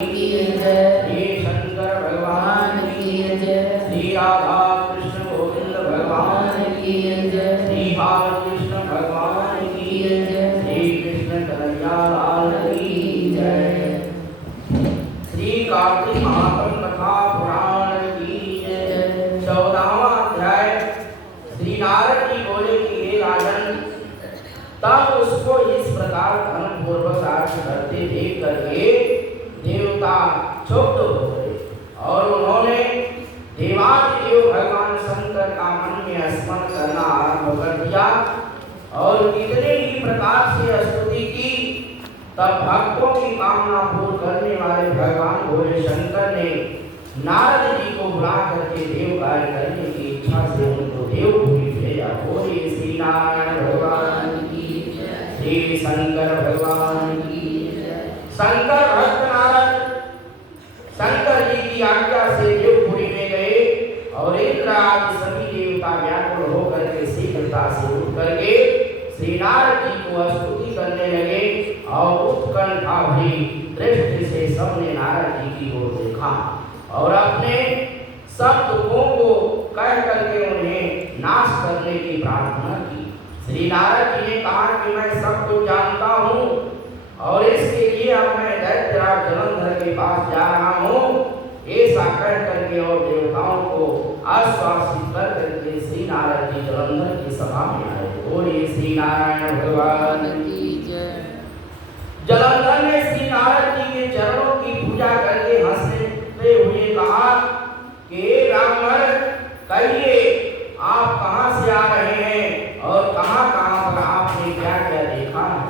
की जय। श्री शंकर भगवान की जय। श्री राधा कृष्ण गोविंद भगवान की जय। श्री बालकृष्ण भगवान की जय। श्री कृष्ण कन्हैया लाल की जय। श्री कार्तिक महात्म कथा पुराण की जय। 14वां अध्याय। श्री नारद जी बोले कि हे राजन, तब उसको इस प्रकार धन पूर्वक कार्य करते देख करके देवता क्षुब्ध हो गए और उन्होंने देवादिदेव भगवान शंकर का मन में स्मरण करना आरंभ कर दिया और कितने ही प्रकार से स्तुति की। तब भक्तों की कामना पूर्ण करने वाले भगवान भोले शंकर ने नारद जी को बुला करके देव कार्य करने की इच्छा से उनको देवभूमि भेजा। बोले श्री नारायण भगवान की जय। श्री शंकर भगवान की जय। शंकर भक्त नारद शंकर जी की आज्ञा से देवपुरी में गए और इंद्र आदि सभी देवता व्याकुल होकर के शीघ्रता से उठ करके श्री नारद जी को स्तुति करने लगे और उत्कंठा भरी दृष्टि से सबने नारद जी की ओर देखा और अपने सब दुखों को कह करके उन्हें नाश करने की प्रार्थना की। श्री नारद जी ने कहा कि मैं सब कुछ जानता हूँ और इसके लिए अब मैं दैत्यराज जलंधर के पास जा रहा हूँ। ऐसा कह करके और देवताओं को आश्वासित कर करके श्री नारद जी जलंधर की सभा में आए। बोले श्री नारायण भगवान की जय। जलंधर ने श्री नारद जी के चरणों की पूजा करके हंसते हुए कहा कि ब्राह्मण, कहिए आप कहाँ से आ रहे हैं और कहाँ कहाँ पर आपने क्या क्या देखा है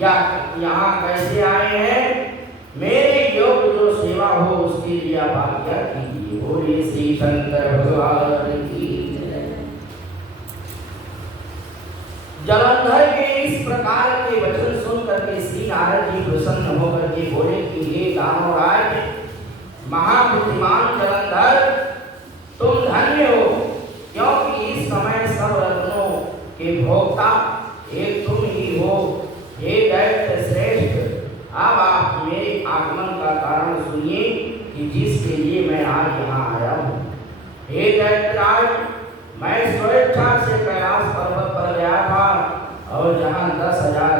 या यहाँ कैसे आए हैं? मेरे योग्य जो सेवा हो उसके लिए आप आज्ञा कीजिए। बोले श्री शंकर भगवान की जय। जलंधर के इस प्रकार के वचन सुन करके श्री नारद जी प्रसन्न होकर के बोले कि हे दानवराज महाबुद्धिमान जलंधर, तुम धन्य हो, क्योंकि इस समय सब रत्नों के भोक्ता एक तुम ही हो। हे दैत्य श्रेष्ठ, अब आप मेरे आगमन का कारण सुनिए कि जिसके लिए मैं आज यहाँ आया हूँ। हे दैत्यराज, मैं स्वेच्छा से कैलाश पर्वत पर गया था और जहाँ 10,000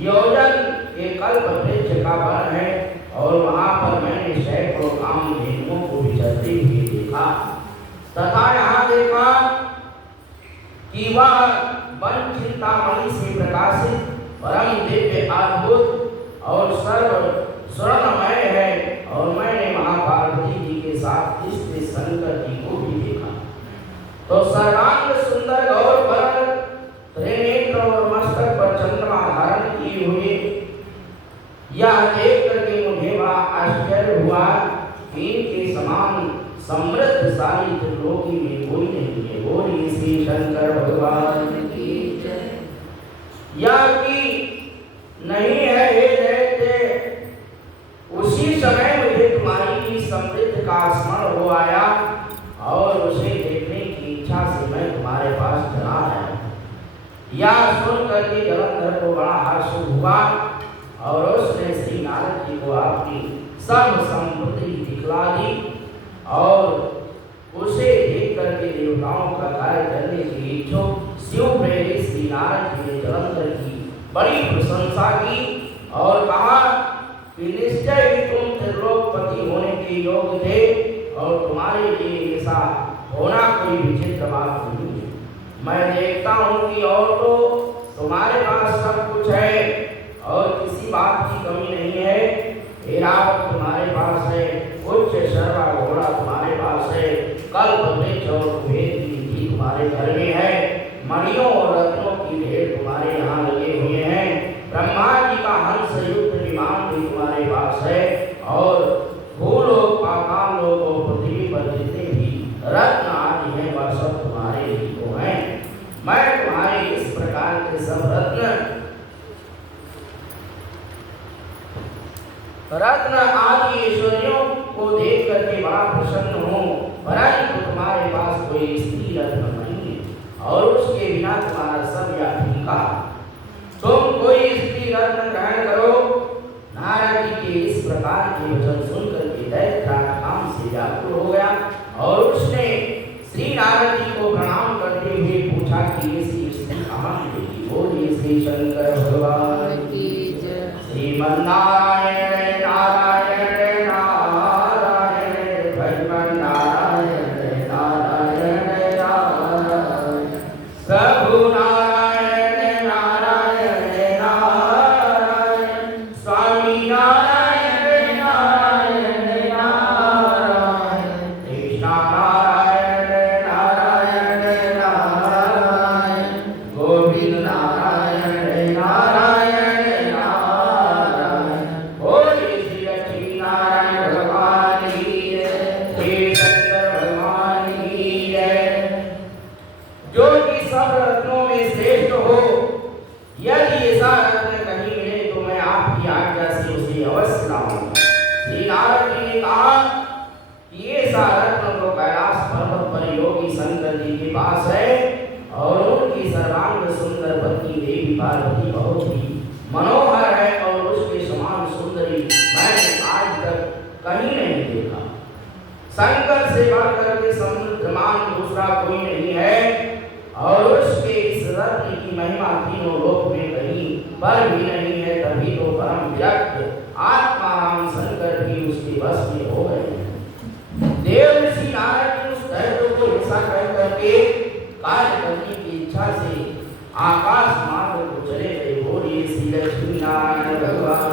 योजन के कल्प वृक्ष का वन है और वहाँ पर मैंने सैकड़ों कामधेनुओं को विचरते हुए देखा तथा यहाँ देखा कि वह वन चिंतामणि से प्रकाशित परम दिव्य अद्भुत और सर्व स्वर्णमय है और मैंने महापार्वती जी के साथ इष्ट शंकर जी को भी देखा। तो सर्वांग सुंदर गौर वर्ण त्रिनेत्र और मस्तक पर चंद्रमा धारण किए हुए यह देख करके मुझे बड़ा आश्चर्य हुआ कि इनके समान समृद्धशाली त्रिलोकी में कोई नहीं है। बोलिए श्री शंकर भगवान की जय। यह कि नहीं है हे दैत्य, उसी समय मुझे तुम्हारी समृद्ध का स्मरण हो आया और उसे देखने की इच्छा से मैं तुम्हारे पास चला आया। यह सुन करके जलंधर को बड़ा हर्ष हुआ और उसने श्री नारद जी को अपनी सब संपत्ति दिखला दी और उसे देख करके देवताओं का कार्य करने के इच्छुक शिव प्रेरित श्री नारद जी ने जलंधर की बड़ी प्रशंसा की और कहा कि निश्चय ही तुम त्रिलोकपति होने के योग्य थे और तुम्हारे लिए ऐसा होना कोई विचित्र बात नहीं है। मैं देखता हूँ कि और तो तुम्हारे पास सब कुछ है और किसी बात की कमी नहीं है। ऐरावत तुम्हारे पास है, उच्च शर्वा घोड़ा तुम्हारे पास है, कल्प वृक्ष और कुबेर की निधि तुम्हारे घर में है, मणियों और रत्नों की ढेर तुम्हारे यहाँ लगे हुए हैं, ब्रह्मा जी का हंस युक्त विमान भी तुम्हारे पास है और भूलोक पाताल लोक और पृथ्वी पर जितने भी रत्न आदि हैं वह सब तुम्हारे ही को हैं। मैं तुम्हारे इस प्रकार के सब रत्न आदि ऐश्वर्यों को देख करके बड़ा प्रसन्न हूँ, परंतु तुम्हारे पास कोई स्त्री रत्न नहीं है और उसके बिना तुम्हारा सब या फीका। तुम कोई स्त्री रत्न ग्रहण करो। नारद जी के इस प्रकार के वचन सुनकर के दैत्य काम से व्याकुल हो गया और उसने श्री नारद जी को प्रणाम करते हुए पूछा कि ये स्त्री कहाँ मिलेगी। बोलिए श्री शंकर भगवान की जय। श्रीमन्नारायण नारायण नारायण भगवान नारायण नारायण नारायण प्रभु नारायण नारायण नारायण स्वामी नारायण नारायण नारायण कृष्ण नारायण नारायण नारायण गोविंद नारायण नारायण नारायण बोलिए श्री लक्ष्मी नारायण भगवान की जय, श्री शंकर भगवान की जय। जो कि सब रत्नों में श्रेष्ठ हो, यदि ऐसा रत्न कहीं मिले तो मैं आपकी आज्ञा से उसे अवश्य लाऊंगा। श्री नारद जी ने कहा कि ये सारा रत्न तो कैलाश पर्वत पर योगी शंकर जी के पास है और उनकी सर्वांग सुंदर पत्नी देवी पार्वती बहुत ही मनोहर है और उसके समान सुंदरी मैंने आज तक कहीं नहीं देखा। शंकर से बढ़कर के समुद्रमान दूसरा कोई नहीं है और उसके इस रत्न की महिमा तीनों लोक में कहीं पर भी नहीं है। तभी तो परम विरक्त आत्माराम शंकर भी उसके वश में हो गए। देव ऋषि नारद जी उस दैत्य को ऐसा कह करके कार्य करने की इच्छा से आकाश मार्ग को चले गए। बोलिए श्री लक्ष्मी नारायण भगवान